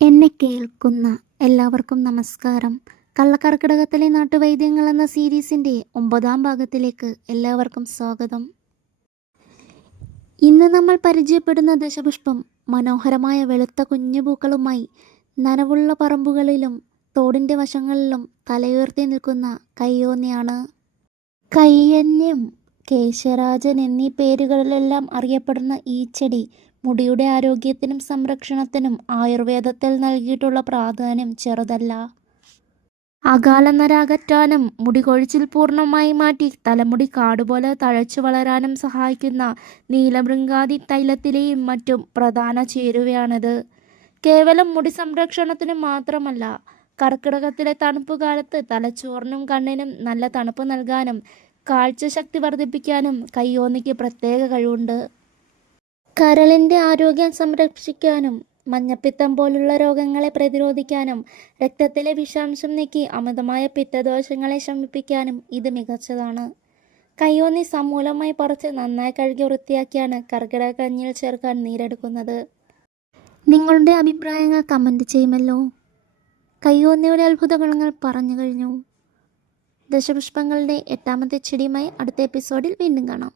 എന്നെ കേൾക്കുന്ന എല്ലാവർക്കും നമസ്കാരം. കള്ളക്കർക്കിടകത്തിലെ നാട്ടുവൈദ്യങ്ങൾ എന്ന സീരീസിൻ്റെ 9ാം ഭാഗത്തിലേക്ക് എല്ലാവർക്കും സ്വാഗതം. ഇന്ന് നമ്മൾ പരിചയപ്പെടുന്ന ദശപുഷ്പം മനോഹരമായ വെളുത്ത കുഞ്ഞു പൂക്കളുമായി നനവുള്ള പറമ്പുകളിലും തോടിൻ്റെ വശങ്ങളിലും തലയുയർത്തി നിൽക്കുന്ന കയ്യോന്നിയാണ്. കയ്യന്യം, കേശരാജൻ എന്നീ പേരുകളിലെല്ലാം അറിയപ്പെടുന്ന ഈ ചെടി മുടിയുടെ ആരോഗ്യത്തിനും സംരക്ഷണത്തിനും ആയുർവേദത്തിൽ നൽകിയിട്ടുള്ള പ്രാധാന്യം ചെറുതല്ല. അകാലനര അകറ്റാനും മുടികൊഴിച്ചിൽ പൂർണ്ണമായി മാറ്റി തലമുടി കാടുപോലെ തഴച്ചു വളരാനും സഹായിക്കുന്ന നീലഭൃംഗാദി തൈലത്തിലെയും മറ്റും പ്രധാന ചേരുവയാണിത്. കേവലം മുടി സംരക്ഷണത്തിന് മാത്രമല്ല, കർക്കിടകത്തിലെ തണുപ്പുകാലത്ത് തലച്ചോറിനും കണ്ണിനും നല്ല തണുപ്പ് നൽകാനും കാഴ്ചശക്തി വർദ്ധിപ്പിക്കാനും കയ്യോന്നിക്ക് പ്രത്യേക കഴിവുണ്ട്. കരളിൻ്റെ ആരോഗ്യം സംരക്ഷിക്കാനും മഞ്ഞപ്പിത്തം പോലുള്ള രോഗങ്ങളെ പ്രതിരോധിക്കാനും രക്തത്തിലെ വിഷാംശം നീക്കി അമിതമായ പിത്തദോഷങ്ങളെ ശമിപ്പിക്കാനും ഇത് മികച്ചതാണ്. കയ്യോന്നി സമൂലമായി പറിച്ച് നന്നായി കഴുകി വൃത്തിയാക്കിയാണ് കർക്കിടക കഞ്ഞിയിൽ ചേർക്കാൻ നീരെടുക്കുന്നത്. നിങ്ങളുടെ അഭിപ്രായങ്ങൾ കമൻറ്റ് ചെയ്യുമല്ലോ. കയ്യോന്നിയുടെ അത്ഭുത ഗുണങ്ങൾ പറഞ്ഞു കഴിഞ്ഞു. ദശപുഷ്പങ്ങളുടെ 8ാമത്തെ ചെടിയുമായി അടുത്ത എപ്പിസോഡിൽ വീണ്ടും കാണാം.